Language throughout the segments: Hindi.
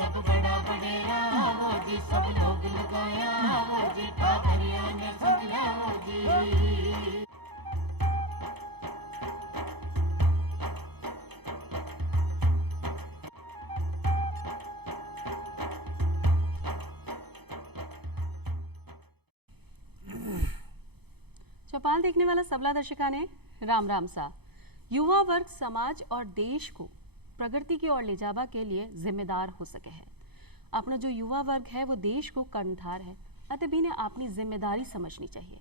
सब बड़ा बड़ेरा वो जी, सब लोग लगाया वो जी, ठाकरिया ने सदिया वो जी। चौपाल देखने वाला सबला दर्शका ने राम राम सा। युवा वर्ग समाज और देश को प्रगति की ओर ले जावा के लिए जिम्मेदार हो सके है। अपना जो युवा वर्ग है वो देश को कर्णधार है, अतः भी ने अपनी जिम्मेदारी समझनी चाहिए।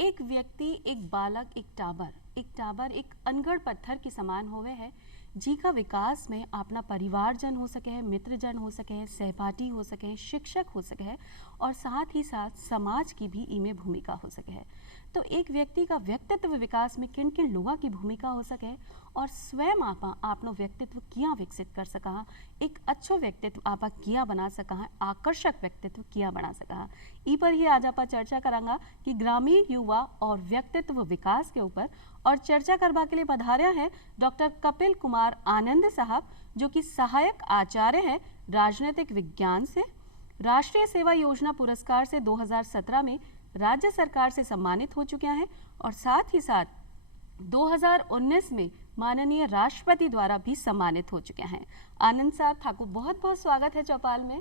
एक व्यक्ति, एक बालक, एक टाबर एक अनगढ़ पत्थर के समान होवे है, जी का विकास में अपना परिवारजन हो सके है, मित्रजन हो सके है, सहपाठी हो सके है, शिक्षक हो सके है और साथ ही साथ समाज की भी इमे भूमिका हो सके है। तो एक व्यक्ति का व्यक्तित्व विकास में किन किन लोगों की भूमिका हो सके और स्वयं आपा आपनो व्यक्तित्व किया विकसित कर सका, एक अच्छो व्यक्तित्व आपा किया बना सका है, आकर्षक व्यक्तित्व किया बना सका। ई पर ही आज आपा चर्चा करांगा कि ग्रामीण युवा और व्यक्तित्व विकास के ऊपर। और चर्चा करवा के लिए पधार्या है डॉक्टर कपिल कुमार आनंद साहब, जो कि सहायक आचार्य हैं राजनीतिक विज्ञान से, राष्ट्रीय सेवा योजना पुरस्कार से 2017 में राज्य सरकार से सम्मानित हो चुके हैं और साथ ही साथ 2019 में माननीय राष्ट्रपति द्वारा भी सम्मानित हो चुके हैं। आनंद साहब, ठाकुर बहुत बहुत स्वागत है चौपाल में।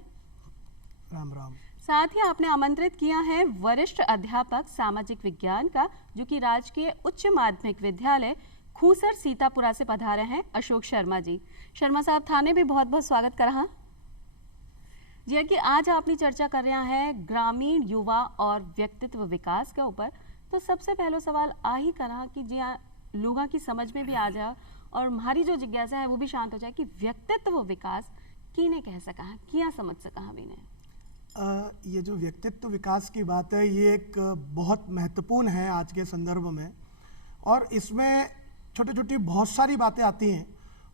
राम राम। साथ ही आपने आमंत्रित किया है वरिष्ठ अध्यापक सामाजिक विज्ञान का, जो कि राजकीय उच्च माध्यमिक विद्यालय खूसर सीतापुरा से पधारे हैं अशोक शर्मा जी। शर्मा साहब थाने भी बहुत बहुत स्वागत करा जी। कि आज आपने चर्चा कर रहे हैं ग्रामीण युवा और व्यक्तित्व विकास के ऊपर, तो सबसे पहला सवाल आ ही करा कि जी लोगों की समझ में भी आ जाए और हमारी जो जिज्ञासा है वो भी शांत हो जाए कि व्यक्तित्व विकास किने कह सका है, किया समझ सका हमें ने। ये जो व्यक्तित्व विकास की बात है ये एक बहुत महत्वपूर्ण है आज के संदर्भ में, और इसमें छोटी छोटी बहुत सारी बातें आती हैं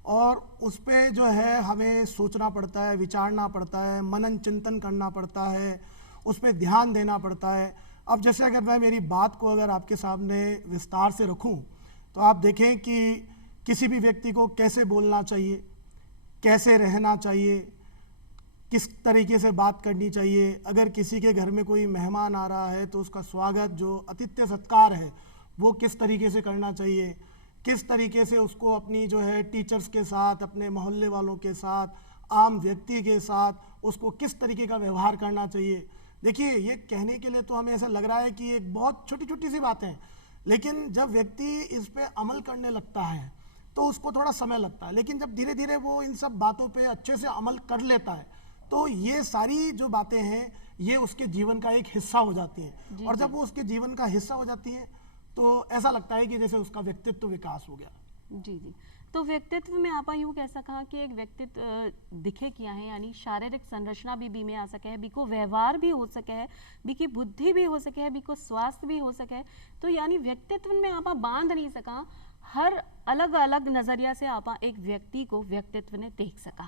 और उस पर जो है हमें सोचना पड़ता है, विचारना पड़ता है, मनन चिंतन करना पड़ता है, उस पर ध्यान देना पड़ता है। अब जैसे अगर मैं मेरी बात को अगर आपके सामने विस्तार से रखूं तो आप देखें कि किसी भी व्यक्ति को कैसे बोलना चाहिए, कैसे रहना चाहिए, किस तरीके से बात करनी चाहिए। अगर किसी के घर में कोई मेहमान आ रहा है तो उसका स्वागत, जो आतिथ्य सत्कार है, वो किस तरीके से करना चाहिए, किस तरीके से उसको अपनी जो है टीचर्स के साथ, अपने मोहल्ले वालों के साथ, आम व्यक्ति के साथ उसको किस तरीके का व्यवहार करना चाहिए। देखिए, ये कहने के लिए तो हमें ऐसा लग रहा है कि एक बहुत छोटी छोटी सी बातें हैं, लेकिन जब व्यक्ति इस पे अमल करने लगता है तो उसको थोड़ा समय लगता है, लेकिन जब धीरे धीरे वो इन सब बातों पे अच्छे से अमल कर लेता है तो ये सारी जो बातें हैं ये उसके जीवन का एक हिस्सा हो जाती हैं। और जब वो उसके जीवन का हिस्सा हो जाती हैं तो ऐसा लगता है कि जैसे उसका व्यक्तित्व विकास हो गया। जी जी। तो व्यक्तित्व में आप यूँ कह सका कि एक व्यक्तित्व दिखे किया है, यानी शारीरिक संरचना भी में आ सके है, बीको व्यवहार भी हो सके है, बीकी बुद्धि भी हो सके है, बीको स्वास्थ्य भी हो सके है। तो यानी व्यक्तित्व में आप बांध नहीं सका, हर अलग अलग नजरिया से आप एक व्यक्ति को व्यक्तित्व ने देख सका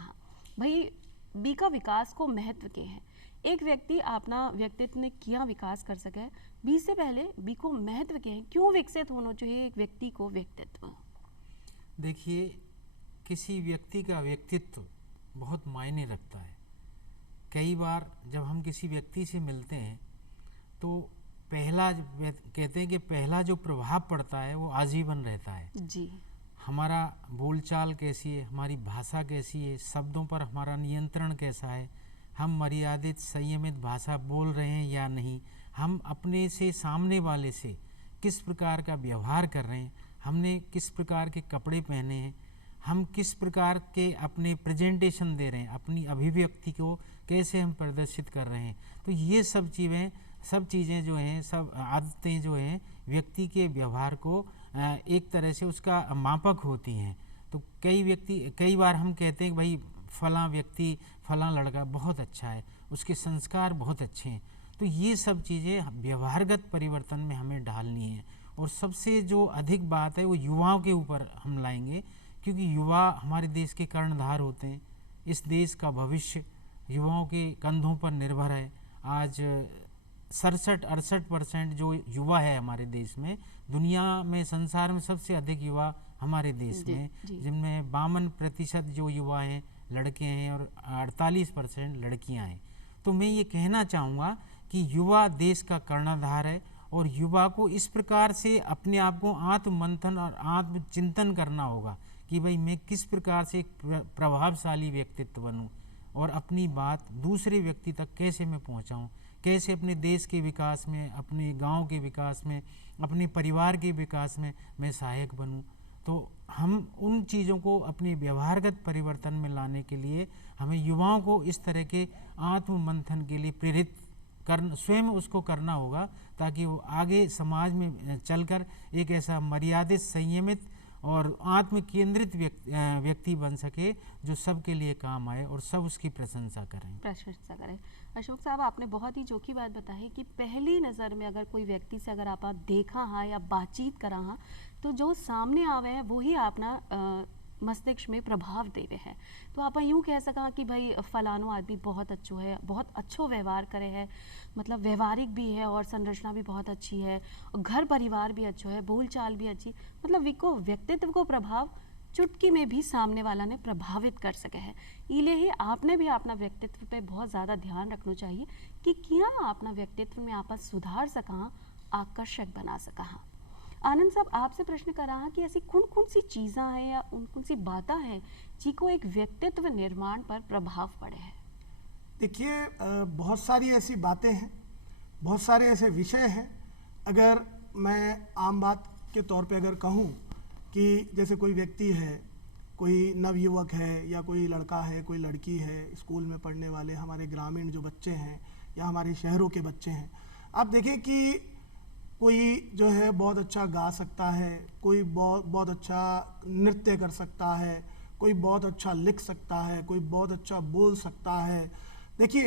भाई बी का विकास को महत्व के है। एक व्यक्ति अपना व्यक्तित्व ने किया विकास कर सके, बी से पहले बी को महत्व के है, क्यों विकसित होना चाहिए एक व्यक्ति को व्यक्तित्व। देखिए, किसी व्यक्ति का व्यक्तित्व बहुत मायने रखता है। कई बार जब हम किसी व्यक्ति से मिलते हैं तो पहला कहते हैं कि पहला जो प्रभाव पड़ता है वो आजीवन रहता है जी। हमारा बोलचाल कैसी है, हमारी भाषा कैसी है, शब्दों पर हमारा नियंत्रण कैसा है, हम मर्यादित संयमित भाषा बोल रहे हैं या नहीं, हम अपने से सामने वाले से किस प्रकार का व्यवहार कर रहे हैं, हमने किस प्रकार के कपड़े पहने हैं, हम किस प्रकार के अपने प्रेजेंटेशन दे रहे हैं, अपनी अभिव्यक्ति को कैसे हम प्रदर्शित कर रहे हैं। तो ये सब चीज़ें जो हैं, सब आदतें जो हैं व्यक्ति के व्यवहार को एक तरह से उसका मापक होती हैं। तो कई बार हम कहते हैं कि भाई फलां व्यक्ति, फलां लड़का बहुत अच्छा है, उसके संस्कार बहुत अच्छे हैं। तो ये सब चीज़ें व्यवहारगत परिवर्तन में हमें डालनी है। और सबसे जो अधिक बात है वो युवाओं के ऊपर हम लाएंगे, क्योंकि युवा हमारे देश के कर्णधार होते हैं। इस देश का भविष्य युवाओं के कंधों पर निर्भर है। आज 67-68% जो युवा है हमारे देश में, दुनिया में, संसार में सबसे अधिक युवा हमारे देश में, जिनमें 52% जो युवा हैं लड़के हैं और 48% लड़कियां हैं। तो मैं ये कहना चाहूँगा कि युवा देश का कर्णधार है और युवा को इस प्रकार से अपने आप को आत्ममंथन और आत्मचिंतन करना होगा कि भाई मैं किस प्रकार से एक प्रभावशाली व्यक्तित्व बनूं और अपनी बात दूसरे व्यक्ति तक कैसे मैं पहुंचाऊं, कैसे अपने देश के विकास में, अपने गांव के विकास में, अपने परिवार के विकास में मैं सहायक बनूं। तो हम उन चीज़ों को अपने व्यवहारगत परिवर्तन में लाने के लिए हमें युवाओं को इस तरह के आत्ममंथन के लिए प्रेरित स्वयं उसको करना होगा, ताकि वो आगे समाज में चलकर एक ऐसा मर्यादित, संयमित और आत्म केंद्रित व्यक्ति बन सके जो सबके लिए काम आए और सब उसकी प्रशंसा करें। अशोक साहब, आपने बहुत ही चोखी बात बताई कि पहली नज़र में अगर कोई व्यक्ति से अगर आप देखा हाँ या बातचीत करा हाँ, तो जो सामने आवे है वही अपना मस्तिष्क में प्रभाव देवे है। तो आप यूँ कह सका कि भाई फलानो आदमी बहुत अच्छो है, बहुत अच्छो व्यवहार करे है, मतलब व्यवहारिक भी है और संरचना भी बहुत अच्छी है, घर परिवार भी अच्छो है, बोल चाल भी अच्छी, मतलब विको व्यक्तित्व को प्रभाव चुटकी में भी सामने वाला ने प्रभावित कर सके है। इले ही आपने भी अपना व्यक्तित्व पे बहुत ज़्यादा ध्यान रखना चाहिए कि क्या अपना व्यक्तित्व में आप सुधार सका, आकर्षक बना सका। आनंद साहब, आपसे प्रश्न करा कि ऐसी कौन कौन सी चीज़ा हैं या कौन कौन सी बातें हैं जिनको एक व्यक्तित्व निर्माण पर प्रभाव पड़े है? देखिए, बहुत सारी ऐसी बातें हैं, बहुत सारे ऐसे विषय हैं। अगर मैं आम बात के तौर पे अगर कहूँ कि जैसे कोई व्यक्ति है, कोई नवयुवक है या कोई लड़का है, कोई लड़की है, स्कूल में पढ़ने वाले हमारे ग्रामीण जो बच्चे हैं या हमारे शहरों के बच्चे हैं, आप देखें कि कोई जो है बहुत अच्छा गा सकता है, कोई बहुत अच्छा नृत्य कर सकता है, कोई बहुत अच्छा लिख सकता है, कोई बहुत अच्छा बोल सकता है। देखिए,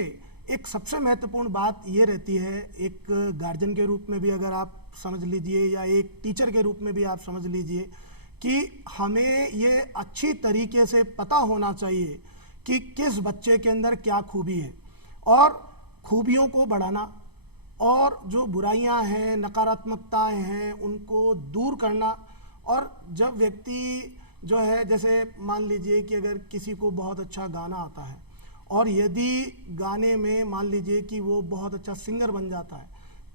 एक सबसे महत्वपूर्ण बात ये रहती है, एक गार्जियन के रूप में भी अगर आप समझ लीजिए या एक टीचर के रूप में भी आप समझ लीजिए कि हमें ये अच्छी तरीके से पता होना चाहिए कि किस बच्चे के अंदर क्या खूबी है और खूबियों को बढ़ाना और जो बुराइयां हैं, नकारात्मकताएं हैं, उनको दूर करना। और जब व्यक्ति जो है, जैसे मान लीजिए कि अगर किसी को बहुत अच्छा गाना आता है और यदि गाने में मान लीजिए कि वो बहुत अच्छा सिंगर बन जाता है,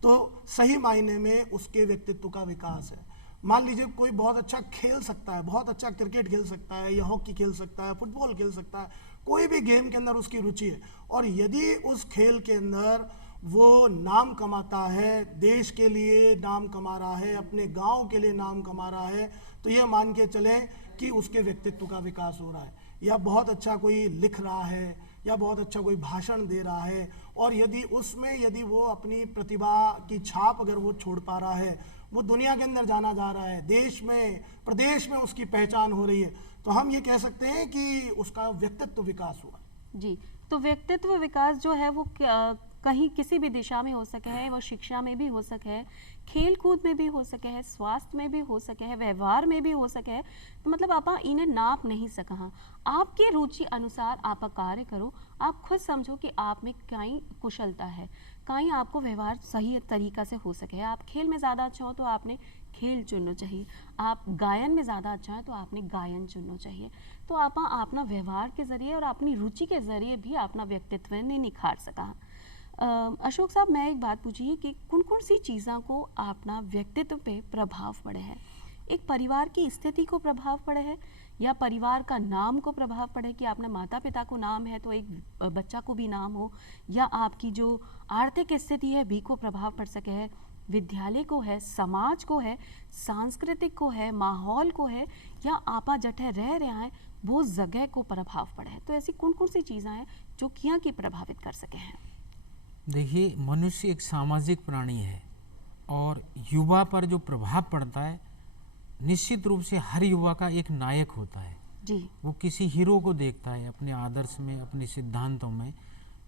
तो सही मायने में उसके व्यक्तित्व का विकास है। मान लीजिए कोई बहुत अच्छा खेल सकता है, बहुत अच्छा क्रिकेट खेल सकता है या हॉकी खेल सकता है, फुटबॉल खेल सकता है, कोई भी गेम के अंदर उसकी रुचि है और यदि उस खेल के अंदर वो नाम कमाता है, देश के लिए नाम कमा रहा है, अपने गांव के लिए नाम कमा रहा है, तो ये मान के चलें कि उसके व्यक्तित्व का विकास हो रहा है। या बहुत अच्छा कोई लिख रहा है या बहुत अच्छा कोई भाषण दे रहा है और यदि वो अपनी प्रतिभा की छाप अगर वो छोड़ पा रहा है, वो दुनिया के अंदर जाना जा रहा है, देश में प्रदेश में उसकी पहचान हो रही है, तो हम ये कह सकते हैं कि उसका व्यक्तित्व विकास हुआ। जी, तो व्यक्तित्व विकास जो है वो कहीं किसी भी दिशा में हो सके है, वो शिक्षा में भी हो सके है, खेल कूद में भी हो सके है, स्वास्थ्य में भी हो सके है, व्यवहार में भी हो सके है। तो मतलब आप इन्हें नाप नहीं सका। आपके रुचि अनुसार आप कार्य करो, आप खुद समझो कि आप में कहीं कुशलता है, कहीं आपको व्यवहार सही तरीका से हो सके है। आप खेल में ज़्यादा अच्छा हो तो आपने खेल चुनना चाहिए, आप गायन में ज़्यादा अच्छा है तो आपने गायन चुनना चाहिए। तो आप अपना व्यवहार के ज़रिए और अपनी रुचि के ज़रिए भी अपना व्यक्तित्व ने निखार सका। अशोक साहब, मैं एक बात पूछिए कि कौन कौन सी चीज़ों को अपना व्यक्तित्व पे प्रभाव पड़े है? एक परिवार की स्थिति को प्रभाव पड़े है या परिवार का नाम को प्रभाव पड़े कि आपने माता पिता को नाम है तो एक बच्चा को भी नाम हो, या आपकी जो आर्थिक स्थिति है भी को प्रभाव पड़ सके है, विद्यालय को है, समाज को है, सांस्कृतिक को है, माहौल को है, या आपा जठे रह रहे हैं वो जगह को प्रभाव पड़े है। तो ऐसी कौन कौन सी चीज़ें हैं जो किया की प्रभावित कर सके हैं? देखिए, मनुष्य एक सामाजिक प्राणी है और युवा पर जो प्रभाव पड़ता है निश्चित रूप से हर युवा का एक नायक होता है जी। वो किसी हीरो को देखता है अपने आदर्श में, अपने सिद्धांतों में।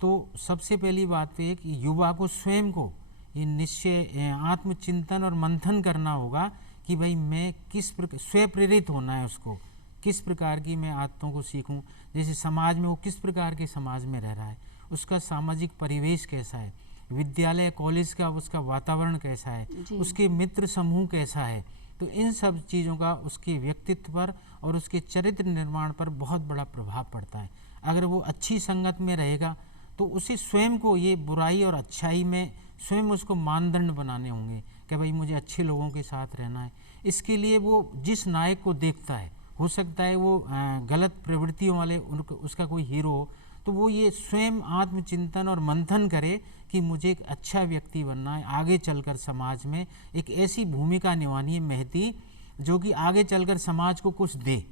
तो सबसे पहली बात तो है कि युवा को स्वयं को ये निश्चय आत्मचिंतन और मंथन करना होगा कि भाई मैं किस प्रकार स्वयं प्रेरित होना है, उसको किस प्रकार की मैं आदतों को सीखूं। जैसे समाज में वो किस प्रकार के समाज में रह रहा है, उसका सामाजिक परिवेश कैसा है, विद्यालय कॉलेज का उसका वातावरण कैसा है, उसके मित्र समूह कैसा है। तो इन सब चीज़ों का उसके व्यक्तित्व पर और उसके चरित्र निर्माण पर बहुत बड़ा प्रभाव पड़ता है। अगर वो अच्छी संगत में रहेगा तो उसे स्वयं को ये बुराई और अच्छाई में स्वयं उसको मानदंड बनाने होंगे कि भाई मुझे अच्छे लोगों के साथ रहना है। इसके लिए वो जिस नायक को देखता है, हो सकता है वो गलत प्रवृत्तियों वाले उसका कोई हीरो हो, तो वो ये स्वयं आत्मचिंतन और मंथन करे कि मुझे एक अच्छा व्यक्ति बनना है, आगे चलकर समाज में एक ऐसी भूमिका निभानी है महती जो कि आगे चलकर समाज को कुछ दे।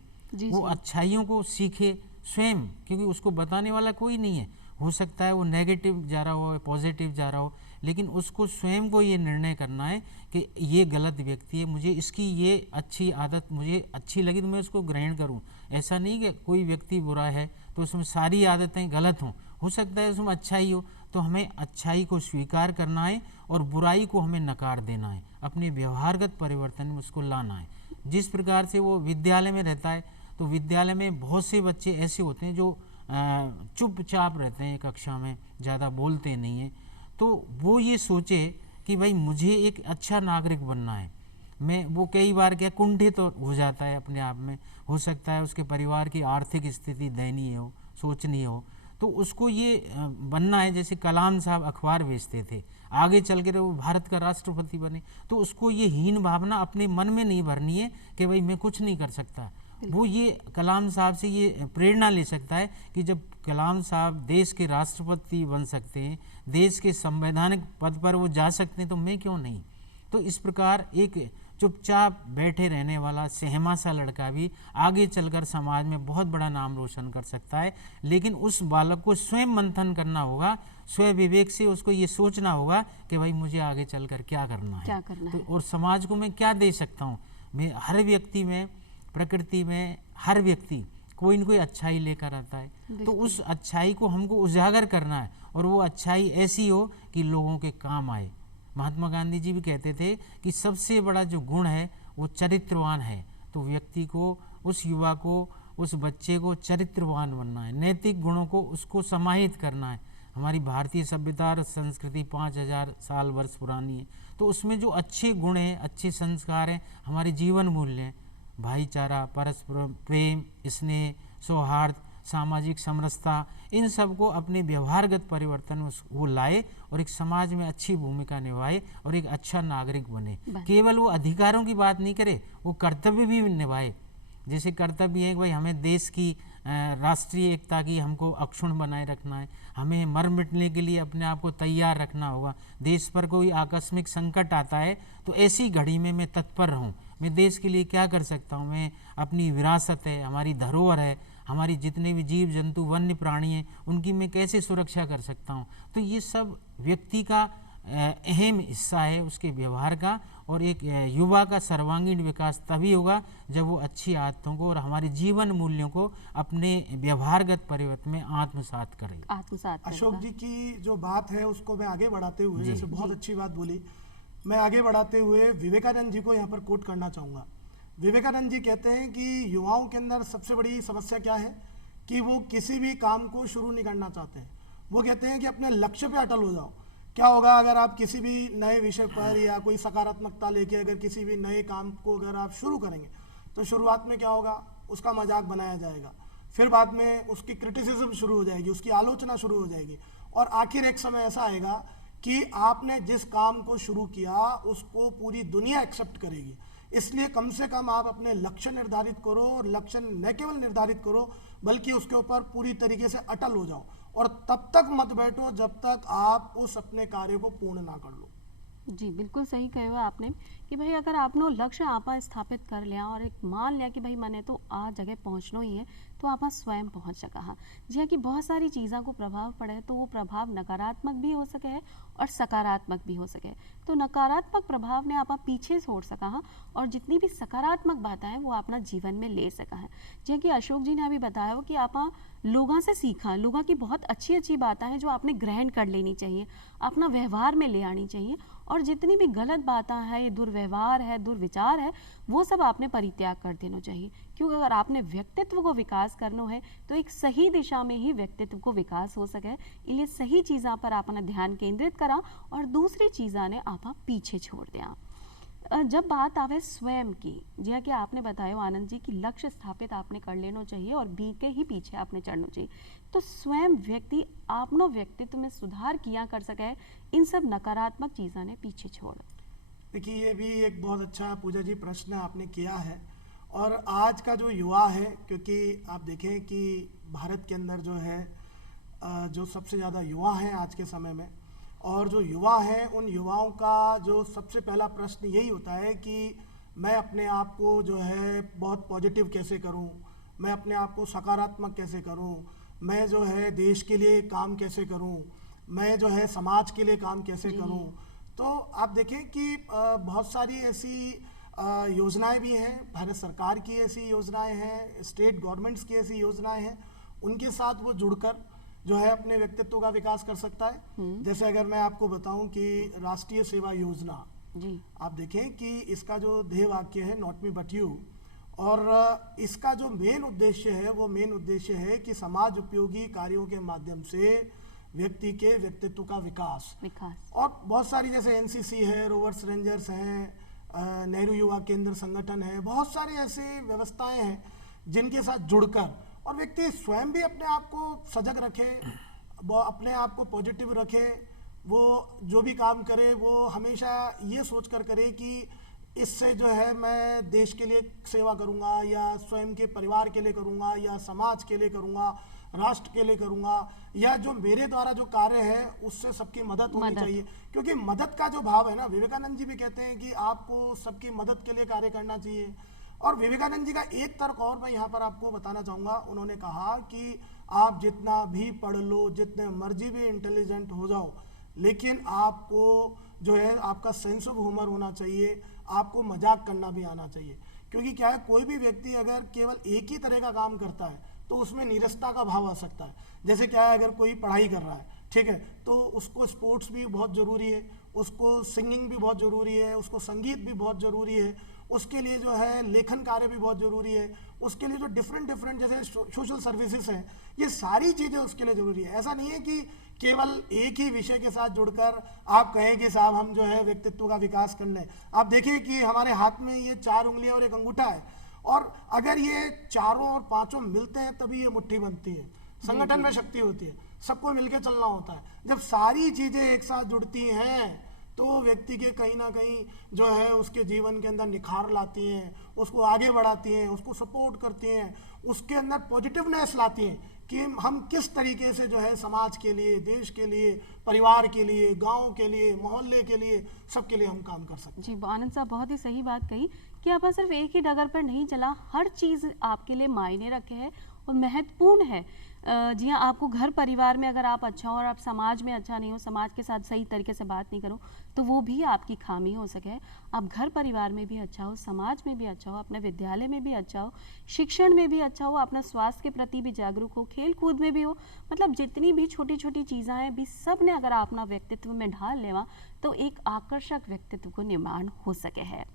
वो अच्छाइयों को सीखे स्वयं, क्योंकि उसको बताने वाला कोई नहीं है। हो सकता है वो नेगेटिव जा रहा हो, पॉजिटिव जा रहा हो, लेकिन उसको स्वयं को ये निर्णय करना है कि ये गलत व्यक्ति है, मुझे इसकी ये अच्छी आदत मुझे अच्छी लगी तो मैं उसको ग्रहण करूं। ऐसा नहीं कि कोई व्यक्ति बुरा है तो उसमें सारी आदतें गलत हों, हो सकता है उसमें अच्छाई हो, तो हमें अच्छाई को स्वीकार करना है और बुराई को हमें नकार देना है, अपने व्यवहारगत परिवर्तन में उसको लाना है। जिस प्रकार से वो विद्यालय में रहता है, तो विद्यालय में बहुत से बच्चे ऐसे होते हैं जो चुपचाप रहते हैं, कक्षा में ज़्यादा बोलते नहीं हैं, तो वो ये सोचे कि भाई मुझे एक अच्छा नागरिक बनना है। मैं वो कई बार क्या कुंठित तो हो जाता है अपने आप में, हो सकता है उसके परिवार की आर्थिक स्थिति दयनीय हो, सोचनीय हो, तो उसको ये बनना है। जैसे कलाम साहब अखबार बेचते थे, आगे चल कर वो भारत का राष्ट्रपति बने, तो उसको ये हीन भावना अपने मन में नहीं भरनी है कि भाई मैं कुछ नहीं कर सकता। वो ये कलाम साहब से ये प्रेरणा ले सकता है कि जब कलाम साहब देश के राष्ट्रपति बन सकते हैं, देश के संवैधानिक पद पर वो जा सकते हैं, तो मैं क्यों नहीं। तो इस प्रकार एक चुपचाप बैठे रहने वाला सहमा सा लड़का भी आगे चलकर समाज में बहुत बड़ा नाम रोशन कर सकता है। लेकिन उस बालक को स्वयं मंथन करना होगा, स्वयं विवेक से उसको ये सोचना होगा कि भाई मुझे आगे चलकर क्या करना है, तो और समाज को मैं क्या दे सकता हूँ। मैं हर व्यक्ति में, प्रकृति में हर व्यक्ति कोई न कोई अच्छाई लेकर आता है, तो उस अच्छाई को हमको उजागर करना है और वो अच्छाई ऐसी हो कि लोगों के काम आए। महात्मा गांधी जी भी कहते थे कि सबसे बड़ा जो गुण है वो चरित्रवान है। तो व्यक्ति को, उस युवा को, उस बच्चे को चरित्रवान बनना है, नैतिक गुणों को उसको समाहित करना है। हमारी भारतीय सभ्यता और संस्कृति 5000 साल वर्ष पुरानी है, तो उसमें जो अच्छे गुण हैं, अच्छे संस्कार हैं, हमारे जीवन मूल्य हैं, भाईचारा, परस्पर प्रेम, स्नेह, सौहार्द, सामाजिक समरसता, इन सब को अपने व्यवहारगत परिवर्तन में वो लाए और एक समाज में अच्छी भूमिका निभाए और एक अच्छा नागरिक बने। केवल वो अधिकारों की बात नहीं करे, वो कर्तव्य भी निभाए। जैसे कर्तव्य है कि भाई हमें देश की राष्ट्रीय एकता की हमको अक्षुण्ण बनाए रखना है, हमें मर मिटने के लिए अपने आप को तैयार रखना होगा। देश पर कोई आकस्मिक संकट आता है तो ऐसी घड़ी में मैं तत्पर रहूं, मैं देश के लिए क्या कर सकता हूं, मैं अपनी विरासत है, हमारी धरोहर है, हमारी जितने भी जीव जंतु वन्य प्राणी हैं उनकी मैं कैसे सुरक्षा कर सकता हूं। तो ये सब व्यक्ति का अहम हिस्सा है उसके व्यवहार का, और एक युवा का सर्वांगीण विकास तभी होगा जब वो अच्छी आदतों को और हमारे जीवन मूल्यों को अपने व्यवहारगत परिवर्तन में आत्मसात करे। अशोक जी की जो बात है उसको मैं आगे बढ़ाते हुए, जैसे बहुत अच्छी बात बोली, मैं आगे बढ़ाते हुए विवेकानंद जी को यहाँ पर कोट करना चाहूँगा। विवेकानंद जी कहते हैं कि युवाओं के अंदर सबसे बड़ी समस्या क्या है कि वो किसी भी काम को शुरू नहीं करना चाहते हैं। वो कहते हैं कि अपने लक्ष्य पे अटल हो जाओ। क्या होगा अगर आप किसी भी नए विषय पर या कोई सकारात्मकता लेके अगर किसी भी नए काम को अगर आप शुरू करेंगे तो शुरुआत में क्या होगा, उसका मजाक बनाया जाएगा, फिर बाद में उसकी क्रिटिसिज्म शुरू हो जाएगी, उसकी आलोचना शुरू हो जाएगी, और आखिर एक समय ऐसा आएगा कि आपने जिस काम को शुरू किया उसको पूरी दुनिया एक्सेप्ट करेगी। इसलिए कम से कम आप अपने लक्ष्य निर्धारित करो, और लक्ष्य न केवल निर्धारित करो बल्कि उसके ऊपर पूरी तरीके से अटल हो जाओ, और तब तक मत बैठो जब तक आप उस अपने कार्य को पूर्ण ना कर लो। जी बिल्कुल सही कहा आपने कि भाई अगर आपने लक्ष्य आपा स्थापित कर लिया और एक मान लिया कि भाई मैंने तो आ जगह पहुँचना ही है, तो आप स्वयं पहुँच सका। जी कि बहुत सारी चीज़ों को प्रभाव पड़े तो वो प्रभाव नकारात्मक भी हो सके है और सकारात्मक भी हो सके। तो नकारात्मक प्रभाव ने आप पीछे छोड़ सका और जितनी भी सकारात्मक बातें हैं वो अपना जीवन में ले सका है। जी कि अशोक जी ने अभी बताया हो कि आप लोगों से सीखा, लोगों की बहुत अच्छी अच्छी बातें हैं जो आपने ग्रहण कर लेनी चाहिए, अपना व्यवहार में ले आनी चाहिए, और जितनी भी गलत बातें हैं, दुर्व्यवहार है, दुर्विचार है, वो सब आपने परित्याग कर देना चाहिए। क्योंकि अगर आपने व्यक्तित्व को विकास करना है तो एक सही दिशा में ही व्यक्तित्व को विकास हो सके। इसलिए सही चीज़ों पर अपना ध्यान केंद्रित करा और दूसरी चीज़ों ने आप पीछे छोड़ दिया। जब बात आवे स्वयं की, जिया कि आपने बताया आनंद जी कि लक्ष्य स्थापित आपने कर लेना चाहिए और बी के ही पीछे आपने चढ़ना चाहिए, तो स्वयं व्यक्ति आपनो व्यक्तित्व में सुधार किया कर सके इन सब नकारात्मक चीज़ों ने पीछे छोड़। देखिए, ये भी एक बहुत अच्छा पूजा जी प्रश्न आपने किया है। और आज का जो युवा है, क्योंकि आप देखें कि भारत के अंदर जो है जो सबसे ज़्यादा युवा हैं आज के समय में, और जो युवा हैं उन युवाओं का जो सबसे पहला प्रश्न यही होता है कि मैं अपने आप को जो है बहुत पॉजिटिव कैसे करूं, मैं अपने आप को सकारात्मक कैसे करूं, मैं जो है देश के लिए काम कैसे करूं, मैं जो है समाज के लिए काम कैसे करूं। तो आप देखें कि बहुत सारी ऐसी योजनाएं भी हैं, भारत सरकार की ऐसी योजनाएं हैं, स्टेट गवर्नमेंट्स की ऐसी योजनाएं हैं, उनके साथ वो जुड़कर जो है अपने व्यक्तित्व का विकास कर सकता है। जैसे अगर मैं आपको बताऊं कि राष्ट्रीय सेवा योजना जी, आप देखें कि इसका जो ध्येय वाक्य है नॉट मी बट यू, और इसका जो मेन उद्देश्य है वो मेन उद्देश्य है कि समाज उपयोगी कार्यों के माध्यम से व्यक्ति के व्यक्तित्व का विकास। और बहुत सारी जैसे एनसीसी है, रोवर्स रेंजर्स हैं, नेहरू युवा केंद्र संगठन है, बहुत सारी ऐसी व्यवस्थाएं हैं जिनके साथ जुड़कर और व्यक्ति स्वयं भी अपने आप को सजग रखे, वो अपने आप को पॉजिटिव रखे, वो जो भी काम करे वो हमेशा ये सोच कर करे कि इससे जो है मैं देश के लिए सेवा करूंगा, या स्वयं के परिवार के लिए करूंगा, या समाज के लिए करूंगा, राष्ट्र के लिए करूंगा, या जो मेरे द्वारा जो कार्य है उससे सबकी मदद होनी चाहिए। क्योंकि मदद का जो भाव है ना, विवेकानंद जी भी कहते हैं कि आपको सबकी मदद के लिए कार्य करना चाहिए। और विवेकानंद जी का एक तर्क और मैं यहाँ पर आपको बताना चाहूँगा। उन्होंने कहा कि आप जितना भी पढ़ लो, जितने मर्जी भी इंटेलिजेंट हो जाओ, लेकिन आपको जो है आपका सेंस ऑफ ह्यूमर होना चाहिए, आपको मजाक करना भी आना चाहिए। क्योंकि क्या है, कोई भी व्यक्ति अगर केवल एक ही तरह का काम करता है तो उसमें नीरसता का भाव आ सकता है। जैसे क्या है, अगर कोई पढ़ाई कर रहा है, ठीक है, तो उसको स्पोर्ट्स भी बहुत ज़रूरी है, उसको सिंगिंग भी बहुत ज़रूरी है, उसको संगीत भी बहुत ज़रूरी है, उसके लिए जो है लेखन कार्य भी बहुत ज़रूरी है, उसके लिए जो डिफरेंट जैसे सोशल सर्विसेज हैं, ये सारी चीज़ें उसके लिए ज़रूरी है। ऐसा नहीं है कि केवल एक ही विषय के साथ जुड़कर आप कहें कि साहब हम जो है व्यक्तित्व का विकास कर लें। आप देखिए कि हमारे हाथ में ये 4 उंगलियां और एक अंगूठा है, और अगर ये चारों और पांचों मिलते हैं तभी ये मुट्ठी बनती है। संगठन में शक्ति होती है, सबको मिलकर चलना होता है। जब सारी चीज़ें एक साथ जुड़ती हैं तो व्यक्ति के कहीं ना कहीं जो है उसके जीवन के अंदर निखार लाती हैं, उसको आगे बढ़ाती हैं, उसको सपोर्ट करती हैं, उसके अंदर पॉजिटिवनेस लाती हैं कि हम किस तरीके से जो है समाज के लिए, देश के लिए, परिवार के लिए, गांव के लिए, मोहल्ले के लिए, सबके लिए हम काम कर सकते हैं। जी, आनंद साहब बहुत ही सही बात कही कि आप सिर्फ एक ही डगर पर नहीं चला, हर चीज़ आपके लिए मायने रखे है और महत्वपूर्ण है। जी हाँ, आपको घर परिवार में अगर आप अच्छा हो और आप समाज में अच्छा नहीं हो, समाज के साथ सही तरीके से बात नहीं करो, तो वो भी आपकी खामी हो सके। आप घर परिवार में भी अच्छा हो, समाज में भी अच्छा हो, अपने विद्यालय में भी अच्छा हो, शिक्षण में भी अच्छा हो, अपना स्वास्थ्य के प्रति भी जागरूक हो, खेल कूद में भी हो, मतलब जितनी भी छोटी छोटी चीज़ें हैं भी सब ने अगर अपना व्यक्तित्व में ढाल लेवा तो एक आकर्षक व्यक्तित्व को निर्माण हो सके है।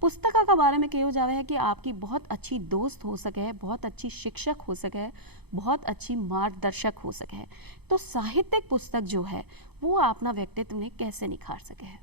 पुस्तक का बारे में कहो जावे है कि आपकी बहुत अच्छी दोस्त हो सके है, बहुत अच्छी शिक्षक हो सके है, बहुत अच्छी मार्गदर्शक हो सके है। तो साहित्यिक पुस्तक जो है वो अपना व्यक्तित्व में कैसे निखार सके है?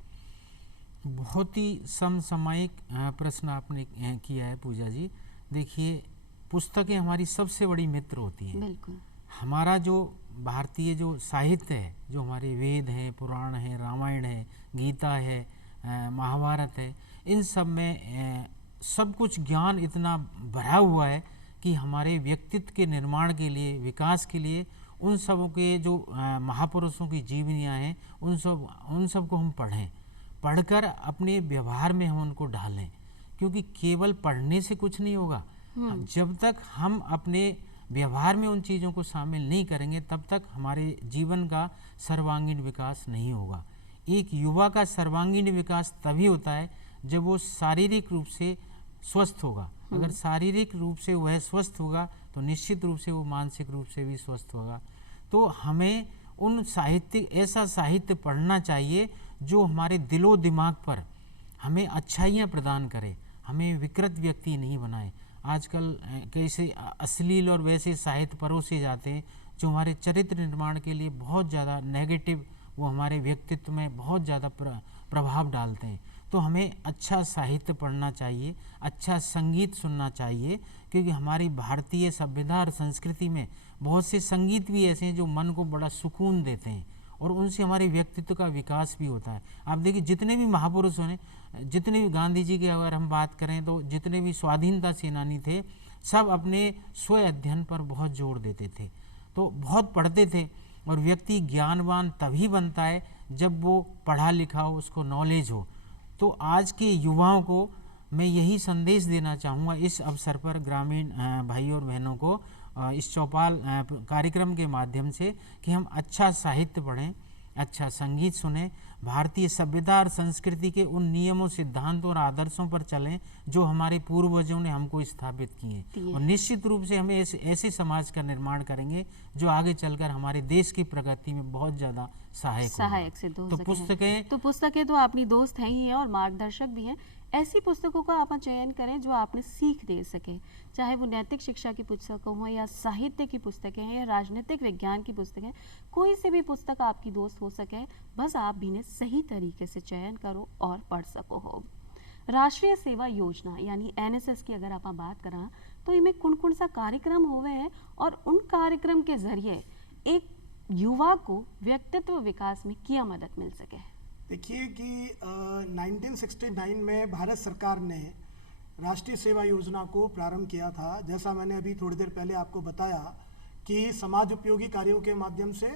बहुत ही समसामयिक प्रश्न आपने किया है पूजा जी। देखिए, पुस्तकें हमारी सबसे बड़ी मित्र होती हैं। बिल्कुल। हमारा जो भारतीय जो साहित्य है, जो हमारे वेद हैं, पुराण हैं, रामायण है, गीता है, महाभारत है, इन सब में सब कुछ ज्ञान इतना भरा हुआ है कि हमारे व्यक्तित्व के निर्माण के लिए, विकास के लिए उन सबों के जो महापुरुषों की जीवनियाँ हैं उन सब को हम पढ़कर अपने व्यवहार में हम उनको ढालें। क्योंकि केवल पढ़ने से कुछ नहीं होगा, जब तक हम अपने व्यवहार में उन चीज़ों को शामिल नहीं करेंगे तब तक हमारे जीवन का सर्वांगीण विकास नहीं होगा। एक युवा का सर्वांगीण विकास तभी होता है जब वो शारीरिक रूप से स्वस्थ होगा। अगर शारीरिक रूप से वह स्वस्थ होगा तो निश्चित रूप से वो मानसिक रूप से भी स्वस्थ होगा। तो हमें ऐसा साहित्य पढ़ना चाहिए जो हमारे दिलो दिमाग पर हमें अच्छाइयाँ प्रदान करे, हमें विकृत व्यक्ति नहीं बनाए। आजकल कैसे अश्लील और वैसे साहित्य परोसे जाते हैं जो हमारे चरित्र निर्माण के लिए बहुत ज़्यादा नेगेटिव, वो हमारे व्यक्तित्व में बहुत ज़्यादा प्रभाव डालते हैं। तो हमें अच्छा साहित्य पढ़ना चाहिए, अच्छा संगीत सुनना चाहिए, क्योंकि हमारी भारतीय सभ्यता और संस्कृति में बहुत से संगीत भी ऐसे हैं जो मन को बड़ा सुकून देते हैं और उनसे हमारे व्यक्तित्व का विकास भी होता है। आप देखिए जितने भी महापुरुषों ने, जितने भी गांधी जी की अगर हम बात करें तो जितने भी स्वाधीनता सेनानी थे, सब अपने स्व अध्ययन पर बहुत जोर देते थे, तो बहुत पढ़ते थे। और व्यक्ति ज्ञानवान तभी बनता है जब वो पढ़ा लिखा हो, उसको नॉलेज हो। तो आज के युवाओं को मैं यही संदेश देना चाहूँगा इस अवसर पर, ग्रामीण भाई और बहनों को इस चौपाल कार्यक्रम के माध्यम से, कि हम अच्छा साहित्य पढ़ें, अच्छा संगीत सुने, भारतीय सभ्यता और संस्कृति के उन नियमों, सिद्धांतों और आदर्शों पर चलें जो हमारे पूर्वजों ने हमको स्थापित किए। और निश्चित रूप से हमें ऐसे समाज का निर्माण करेंगे जो आगे चलकर हमारे देश की प्रगति में बहुत ज़्यादा सहायक सिद्ध हो तो पुस्तकें तो अपनी दोस्त हैं ही हैं और मार्गदर्शक भी हैं। ऐसी पुस्तकों का आप चयन करें जो आपने सीख दे सके, चाहे वो नैतिक शिक्षा की पुस्तकें हों या साहित्य की पुस्तकें हैं या राजनीतिक विज्ञान की पुस्तकें, कोई सी भी पुस्तक आपकी दोस्त हो सके, बस आप भी ने सही तरीके से चयन करो और पढ़ सको हो। राष्ट्रीय सेवा योजना यानी NSS की अगर आप बात करा तो इनमें कौन सा कार्यक्रम हुए हैं और उन कार्यक्रम के जरिए एक युवा को व्यक्तित्व विकास में क्या मदद मिल सके। देखिए कि 1969 में भारत सरकार ने राष्ट्रीय सेवा योजना को प्रारंभ किया था। जैसा मैंने अभी थोड़ी देर पहले आपको बताया कि समाज उपयोगी कार्यों के माध्यम से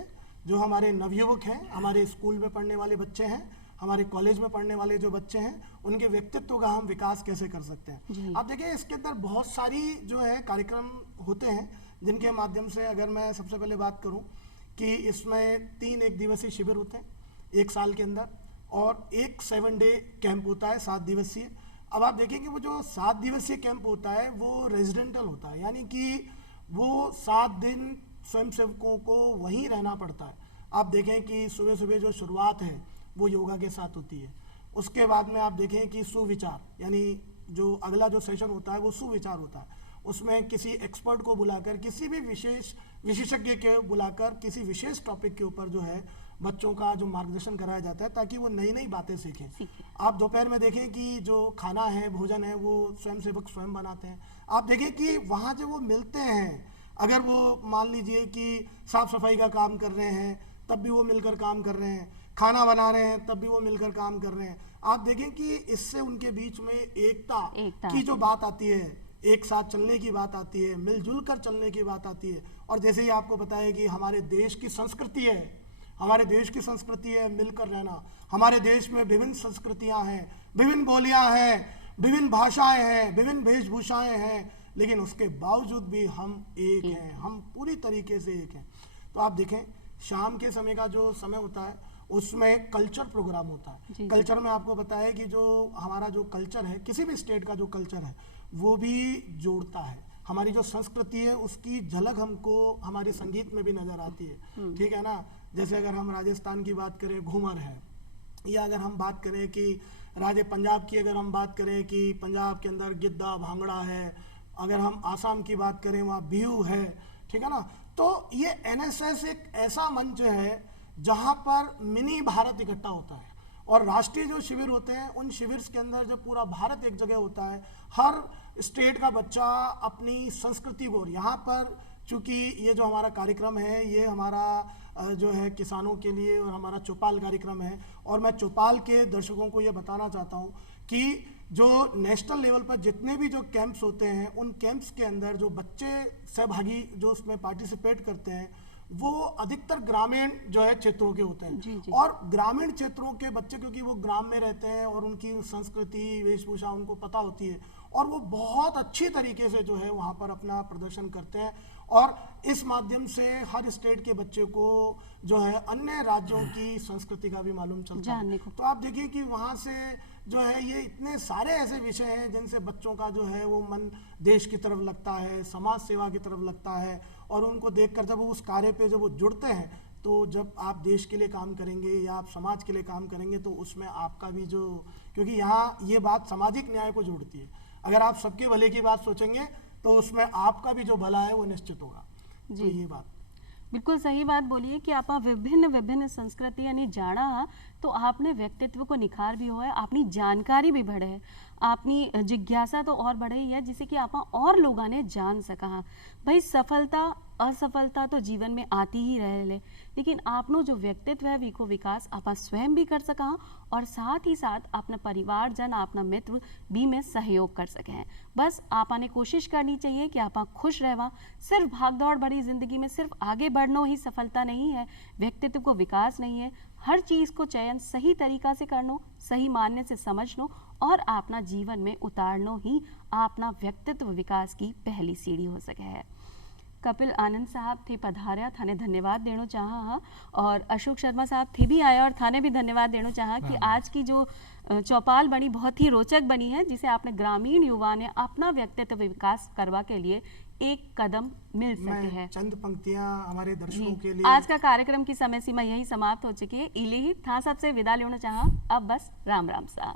जो हमारे नवयुवक हैं, हमारे स्कूल में पढ़ने वाले बच्चे हैं, हमारे कॉलेज में पढ़ने वाले जो बच्चे हैं, उनके व्यक्तित्व का हम विकास कैसे कर सकते हैं। आप देखिए इसके अंदर बहुत सारी जो है कार्यक्रम होते हैं जिनके माध्यम से, अगर मैं सबसे पहले बात करूं कि इसमें 3 एक दिवसीय शिविर होते हैं एक साल के अंदर, और एक 7 डे कैंप होता है 7 दिवसीय। अब आप देखेंगे वो जो 7 दिवसीय कैंप होता है वो रेजिडेंटल होता है, यानी कि वो 7 दिन स्वयंसेवकों को वहीं रहना पड़ता है। आप देखें कि सुबह सुबह जो शुरुआत है वो योगा के साथ होती है। उसके बाद में आप देखें कि सुविचार, यानी जो अगला जो सेशन होता है वो सुविचार होता है। उसमें किसी एक्सपर्ट को बुलाकर, किसी भी विशेषज्ञ के बुलाकर किसी विशेष टॉपिक के ऊपर जो है बच्चों का जो मार्गदर्शन कराया जाता है ताकि वो नई नई बातें सीखें। आप दोपहर में देखें कि जो खाना है, भोजन है, वो स्वयंसेवक स्वयं बनाते हैं। आप देखें कि वहाँ जो वो मिलते हैं, अगर वो मान लीजिए कि साफ सफाई का काम कर रहे हैं तब भी वो मिलकर काम कर रहे हैं, खाना बना रहे हैं तब भी वो मिलकर काम कर रहे हैं। आप देखें कि इससे उनके बीच में एकता की जो बात आती है, एक साथ चलने की बात आती है, मिलजुल कर चलने की बात आती है। और जैसे ही आपको बताया कि हमारे देश की संस्कृति है, हमारे देश की संस्कृति है मिलकर रहना। हमारे देश में विभिन्न संस्कृतियां हैं, विभिन्न बोलियां हैं, विभिन्न भाषाएं हैं, विभिन्न वेशभूषाएं हैं, लेकिन उसके बावजूद भी हम एक हैं, हम पूरी तरीके से एक हैं। तो आप देखें शाम के समय का जो समय होता है उसमें कल्चर प्रोग्राम होता है। कल्चर में आपको बताया कि जो हमारा जो कल्चर है, किसी भी स्टेट का जो कल्चर है वो भी जोड़ता है। हमारी जो संस्कृति है उसकी झलक हमको हमारे संगीत में भी नजर आती है, ठीक है ना। जैसे अगर हम राजस्थान की बात करें, घूमर है, या अगर हम बात करें कि पंजाब की अगर हम बात करें कि पंजाब के अंदर गिद्दा भांगड़ा है, अगर हम आसाम की बात करें वहाँ बिहू है, ठीक है ना। तो ये NSS एक ऐसा मंच है जहाँ पर मिनी भारत इकट्ठा होता है। और राष्ट्रीय जो शिविर होते हैं उन शिविर के अंदर जब पूरा भारत एक जगह होता है, हर स्टेट का बच्चा अपनी संस्कृति को, यहाँ पर चूँकि ये जो हमारा कार्यक्रम है ये हमारा जो है किसानों के लिए और हमारा चौपाल कार्यक्रम है। और मैं चौपाल के दर्शकों को ये बताना चाहता हूँ कि जो नेशनल लेवल पर जितने भी जो कैंप्स होते हैं उन कैंप्स के अंदर जो बच्चे सहभागी जो उसमें पार्टिसिपेट करते हैं वो अधिकतर ग्रामीण जो है क्षेत्रों के होते हैं। और ग्रामीण क्षेत्रों के बच्चे क्योंकि वो ग्राम में रहते हैं और उनकी संस्कृति वेशभूषा उनको पता होती है और वो बहुत अच्छी तरीके से जो है वहाँ पर अपना प्रदर्शन करते हैं। और इस माध्यम से हर स्टेट के बच्चे को जो है अन्य राज्यों की संस्कृति का भी मालूम चलता है। तो आप देखिए कि वहाँ से जो है ये इतने सारे ऐसे विषय हैं जिनसे बच्चों का जो है वो मन देश की तरफ लगता है, समाज सेवा की तरफ लगता है। और उनको देखकर जब वो उस कार्य पे जब वो जुड़ते हैं तो जब आप देश के लिए काम करेंगे या आप समाज के लिए काम करेंगे तो उसमें आपका भी जो, क्योंकि यहाँ ये बात सामाजिक न्याय को जोड़ती है, अगर आप सबके भले की बात सोचेंगे तो उसमें आपका भी जो भला है वो निश्चित होगा। तो ये बात बिल्कुल सही बात बोलिए कि आप विभिन्न विभिन्न संस्कृति यानी जाना हा तो आपने व्यक्तित्व को निखार भी हुआ है, आपनी जानकारी भी बढ़े है, आपनी जिज्ञासा तो और बढ़े ही है जिससे कि आप और लोगों ने जान सका हा। भाई सफलता असफलता तो जीवन में आती ही रहे लेकिन आपनो जो व्यक्तित्व है वीको विकास आप स्वयं भी कर सका और साथ ही साथ अपना परिवार जन अपना मित्र भी में सहयोग कर सके हैं। बस आपने कोशिश करनी चाहिए कि आप खुश रहवा। सिर्फ भागदौड़ भरी जिंदगी में सिर्फ आगे बढ़ना ही सफलता नहीं है, व्यक्तित्व को विकास नहीं है। हर चीज को चयन सही तरीका से करनो, सही मानने से समझनो और अपना जीवन में उतारनो ही अपना व्यक्तित्व विकास की पहली सीढ़ी हो सके है। कपिल आनंद साहब थे पधारिया, थाने धन्यवाद देना चाहा हा और अशोक शर्मा साहब थे भी आया और थाने भी धन्यवाद देना चाहा कि आज की जो चौपाल बनी बहुत ही रोचक बनी है जिसे आपने ग्रामीण युवा ने अपना व्यक्तित्व विकास करवा के लिए एक कदम मिल सके हैं। चंद पंक्तियां हमारे दर्शकों के लिए। आज का कार्यक्रम की समय सीमा यही समाप्त हो चुकी है। इले ही था सबसे विदा लेना चाहा। अब बस राम राम सा।